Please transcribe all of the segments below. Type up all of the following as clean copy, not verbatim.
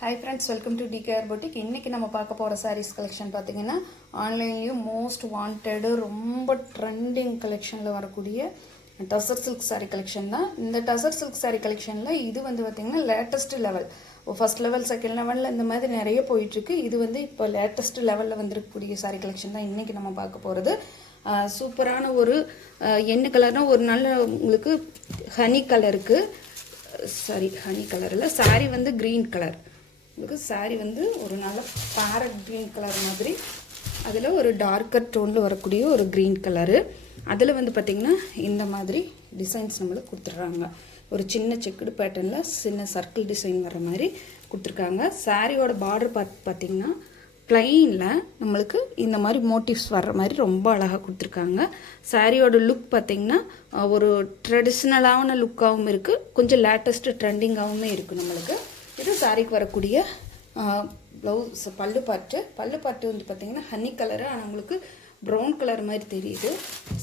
Hi friends, welcome to DKR Boutique. இன்னைக்கு நம்ம பார்க்க போற sarees collection பாத்தீங்கன்னா ஆன்லைன்லயும் மோஸ்ட் வாண்டட் ரொம்ப ட்ரெண்டிங் கலெக்ஷன்ல வரக்கூடிய டசர் silk saree collection தான். இந்த டசர் silk saree collectionல இது பாத்தீங்கன்னா latest level. First level second லெவல்ல இந்த மாதிரி நிறைய போயிட்டு இருக்கு. இது இப்போ லேட்டஸ்ட் லெவல்ல வந்திருக்கக்கூடிய saree collection தான் இன்னைக்கு நம்ம பார்க்க போறது. சூப்பரான ஒரு என்ன கலர்னா ஒரு நல்ல உங்களுக்கு ஹனி கலருக்கு ஹனி கலர்ல saree கிரீன் கலர். உங்களுக்கு saree ஒரு நல்ல பேரட் கிரீன் கலர் மாதிரி அதில் ஒரு டார்க்கர் டோனில் வரக்கூடிய ஒரு கிரீன் கலரு அதில் பார்த்தீங்கன்னா இந்த மாதிரி டிசைன்ஸ் நம்மளுக்கு கொடுத்துட்றாங்க. ஒரு சின்ன செக்குடு பேட்டர்னில் சின்ன சர்க்கிள் டிசைன் வர மாதிரி கொடுத்துருக்காங்க. சாரியோட பார்டர் பார்த்தீங்கன்னா பிளைனில் நம்மளுக்கு இந்த மாதிரி மோட்டிவ்ஸ் வர்ற மாதிரி ரொம்ப அழகாக கொடுத்துருக்காங்க. சாரியோட லுக் பார்த்திங்கன்னா ஒரு ட்ரெடிஷ்னலான லுக்காகவும் இருக்குது, கொஞ்சம் லேட்டஸ்ட்டு ட்ரெண்டிங்காகவும் இருக்குது. நம்மளுக்கு இது சாரிக்கு வரக்கூடிய ப்ளவுஸ் பல்லு பாட்டு பார்த்திங்கன்னா ஹனி கலரு, ஆனால் உங்களுக்கு ப்ரௌன் கலர் மாதிரி தெரியுது.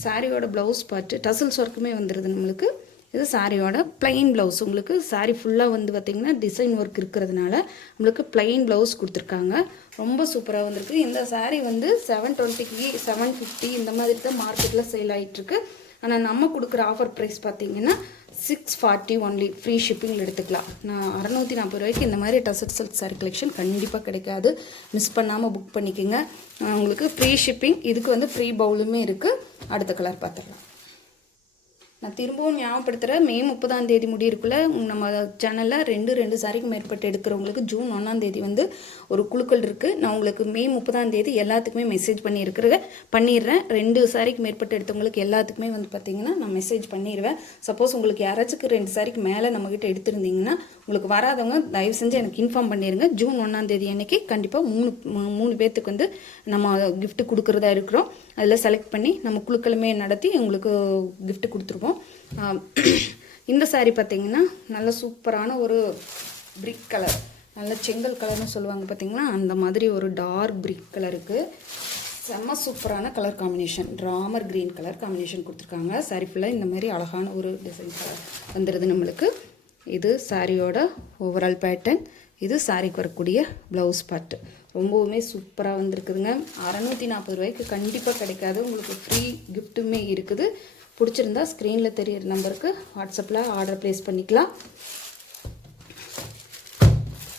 சாரியோட ப்ளவுஸ் பாட்டு டசல்ஸ் ஒர்க்குமே வந்துடுது நம்மளுக்கு. இது சாரியோட பிளைன் ப்ளவுஸ். உங்களுக்கு சாரி ஃபுல்லாக பார்த்திங்கன்னா டிசைன் ஒர்க் இருக்கிறதுனால நம்மளுக்கு பிளைன் ப்ளவுஸ் கொடுத்துருக்காங்க. ரொம்ப சூப்பராக வந்திருக்கு. இந்த சாரி 720 750 இந்த மாதிரி தான் மார்க்கெட்டில் சேல் ஆகிட்டுருக்கு. ஆனால் நம்ம கொடுக்குற ஆஃபர் ப்ரைஸ் பார்த்திங்கன்னா 640 ஒன்லி. ஃப்ரீ ஷிப்பிங்கில் எடுத்துக்கலாம். நான் 640 ரூபாய்க்கு இந்த மாதிரி டசர் சில்க் சாரி கலெக்ஷன் கண்டிப்பாக கிடைக்காது. மிஸ் பண்ணாமல் புக் பண்ணிக்கோங்க. உங்களுக்கு ஃப்ரீ ஷிப்பிங். இதுக்கு ஃப்ரீ பவுலுமே இருக்குது. அடுத்த கலர் பார்த்துடலாம். நான் திரும்பவும் ஞாபகப்படுத்துகிறேன், மே 30 முடியிருக்குள்ள நம்ம சேனலில் ரெண்டு சாரிக்கு மேற்பட்டு எடுக்கிறவங்களுக்கு ஜூன் 1 ஒரு குழுக்கள் இருக்குது. நான் உங்களுக்கு மே 30 எல்லாத்துக்குமே மெசேஜ் பண்ணிடுறேன். 2 சாரிக்கு மேற்பட்டு எடுத்தவங்களுக்கு எல்லாத்துக்குமே பார்த்திங்கன்னா நான் மெசேஜ் பண்ணிடுவேன். சப்போஸ் உங்களுக்கு யாராச்சும் 2 சாரிக்கு மேலே நம்மக்கிட்ட எடுத்திருந்தீங்கன்னா உங்களுக்கு வராதவங்க தயவு செஞ்சு எனக்கு இன்ஃபார்ம் பண்ணிடுங்க. ஜூன் 1 அன்னைக்கு கண்டிப்பாக மூணு பேர்த்துக்கு நம்ம கிஃப்ட் கொடுக்குறதா இருக்கிறோம். அதில் செலக்ட் பண்ணி நம்ம குழுக்களுமே நடத்தி உங்களுக்கு கிஃப்ட் கொடுத்துருவோம். இந்த சாரீ பார்த்தீங்கன்னா நல்ல சூப்பரான ஒரு பிரிக் கலர், நல்ல செங்கல் கலர்னு சொல்லுவாங்க பார்த்தீங்கன்னா, அந்த மாதிரி ஒரு டார்க் பிரிக் கலருக்கு செம்ம சூப்பரான colour combination, Ramar green colour combination கொடுத்துருக்காங்க. சாரீ ஃபுல்லாக இந்த மாதிரி அழகான ஒரு டிசைன் கலர் வந்துடுது நம்மளுக்கு. இது சாரியோட ஓவரால் பேட்டர்ன். இது சாரிக்கு வரக்கூடிய ப்ளவுஸ் பார்ட்டு. ரொம்பவுமே சூப்பராக வந்துருக்குதுங்க. 640 ரூபாய்க்கு கண்டிப்பாக கிடைக்காது. உங்களுக்கு ஃப்ரீ கிஃப்ட்டுமே இருக்குது. பிடிச்சிருந்தா ஸ்க்ரீனில் தெரியிற நம்பருக்கு வாட்ஸ்அப்பில் ஆர்டர் ப்ளேஸ் பண்ணிக்கலாம்.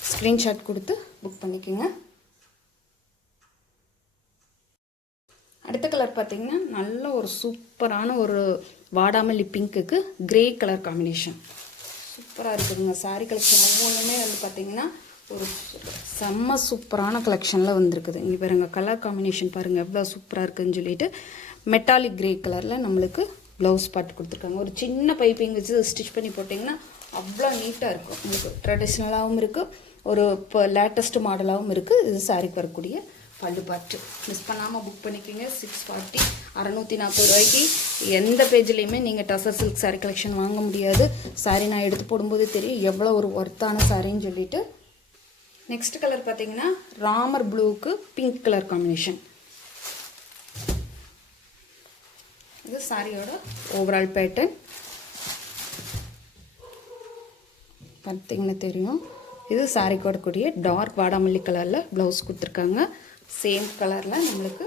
ஸ்க்ரீன்ஷாட் கொடுத்து புக் பண்ணிக்கோங்க. அடுத்த கலர் பார்த்திங்கன்னா நல்ல ஒரு சூப்பரான ஒரு வாடாமல்லி பிங்க்குக்கு கிரே கலர் காம்பினேஷன் சூப்பராக இருக்குதுங்க. சாரீ கலெக்ஷன் ஒவ்வொன்றுமே பார்த்திங்கன்னா ஒரு செம்ம சூப்பரான கலெக்ஷனில் வந்திருக்குது. இங்கே பாருங்க, கலர் காம்பினேஷன் பாருங்கள் எவ்வளோ சூப்பராக இருக்குதுன்னு சொல்லிட்டு மெட்டாலிக் கிரே கலரில் நம்மளுக்கு ப்ளவுஸ் பார்ட் கொடுத்துருக்காங்க. ஒரு சின்ன பைப்பிங் வச்சு ஸ்டிச் பண்ணி போட்டிங்கன்னா அவ்வளோ நீட்டாக இருக்கும். உங்களுக்கு ட்ரெடிஷ்னலாகவும் இருக்குது, ஒரு இப்போ லேட்டஸ்ட் மாடலாகவும் இருக்குது. இது சாரிக்கு வரக்கூடிய பல்லு பார்ட்டு. மிஸ் பண்ணாமல் புக் பண்ணிக்கோங்க. 640 640 ரூபாய்க்கு எந்த பேஜ்லேயுமே நீங்கள் டசர் சில்க் சாரீ கலெக்ஷன் வாங்க முடியாது. சாரீ நான் எடுத்து போடும்போது தெரியும் எவ்வளோ ஒரு ஒர்த்தான சாரின்னு சொல்லிட்டு. நெக்ஸ்ட் கலர் பார்த்தீங்கன்னா ராமர் ப்ளூவுக்கு பிங்க் கலர் காம்பினேஷன். இது சாரியோட ஓவரால் பேட்டர்ன் பார்த்தீங்கன்னா தெரியும். இது சாரிக்கு வரக்கூடிய டார்க் வாடாமல்லி கலரில் ப்ளவுஸ் கொடுத்துருக்காங்க. சேம் கலரில் நம்மளுக்கு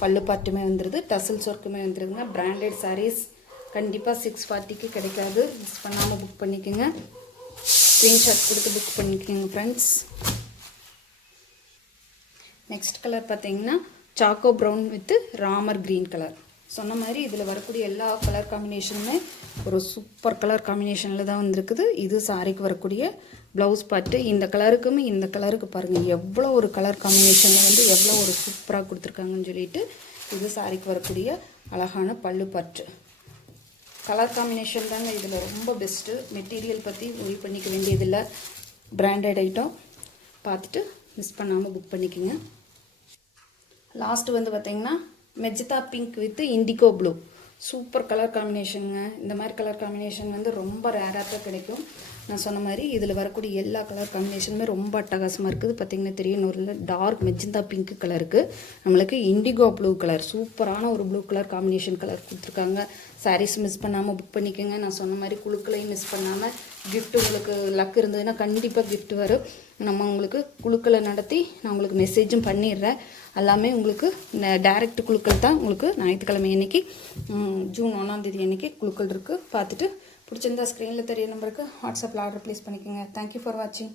பல்லு பாட்டுமே வந்துடுது, டசல்ஸ் ஒர்க்குமே வந்துடுதுங்க. பிராண்டட் சாரீஸ் கண்டிப்பாக 640க்கு கிடைக்காது. மிஸ் பண்ணாமல் புக் பண்ணிக்கோங்க. ஸ்க்ரீன்ஷாட் கொடுத்து புக் பண்ணிக்கோங்க ஃப்ரெண்ட்ஸ். நெக்ஸ்ட் கலர் பார்த்தீங்கன்னா சாக்கோ ப்ரௌன் வித் ராமர் க்ரீன் கலர். சொன்ன மாதிரி இதில் வரக்கூடிய எல்லா கலர் காம்பினேஷனுமே ஒரு சூப்பர் கலர் காம்பினேஷனில் தான் வந்திருக்குது. இது சாரிக்கு வரக்கூடிய ப்ளவுஸ் பார்ட்டு. இந்த கலருக்குமே இந்த கலருக்கு பாருங்கள் எவ்வளோ ஒரு கலர் காம்பினேஷனில் எவ்வளோ ஒரு சூப்பராக கொடுத்துருக்காங்கன்னு சொல்லிட்டு. இது சாரிக்கு வரக்கூடிய அழகான பல்லு பார்ட்டு. கலர் காம்பினேஷன் தாங்க இதில் ரொம்ப பெஸ்ட்டு. மெட்டீரியல் பற்றி ஒரி பண்ணிக்க வேண்டியதில்லை. பிராண்டட் ஐட்டம் பார்த்துட்டு மிஸ் பண்ணாமல் புக் பண்ணிக்கோங்க. லாஸ்ட்டு பார்த்திங்கன்னா magenta pink with indigo blue. Super colour காம்பினேஷனுங்க. இந்த மாதிரி கலர் காம்பினேஷன் ரொம்ப ரேராக தான் கிடைக்கும். நான் சொன்ன மாதிரி இதில் வரக்கூடிய எல்லா கலர் காம்பினேஷனுமே ரொம்ப அட்டகாசமாக இருக்குது. பார்த்திங்கன்னா தெரியும், ஒரு டார்க் மெஜந்தா பிங்க் கலருக்கு நம்மளுக்கு இண்டிகோ ப்ளூ கலர், சூப்பரான ஒரு ப்ளூ கலர் காம்பினேஷன் கலர் கொடுத்துருக்காங்க. சாரீஸ் மிஸ் பண்ணாமல் புக் பண்ணிக்கோங்க. நான் சொன்ன மாதிரி குழுக்களையும் மிஸ் பண்ணாமல், கிஃப்ட் உங்களுக்கு லக் இருந்ததுன்னா கண்டிப்பாக கிஃப்ட் வரும். நம்ம உங்களுக்கு குழுக்களை நடத்தி நான் உங்களுக்கு மெசேஜும் பண்ணிடுறேன். எல்லாமே உங்களுக்கு டைரக்ட் குழுக்கள் தான். உங்களுக்கு ஞாயிற்றுக்கிழமை அன்னைக்கு ஜூன் 1 அன்னைக்கு குழுக்கள் இருக்குது. பார்த்துட்டு பிடிச்சிருந்தா ஸ்க்ரீனில் தெரிய நம்பருக்கு வாட்ஸ்அப்பில் ஆர்டர் ப்ளேஸ் பண்ணிக்கோங்க. தேங்க்யூ ஃபார் வாட்சிங்.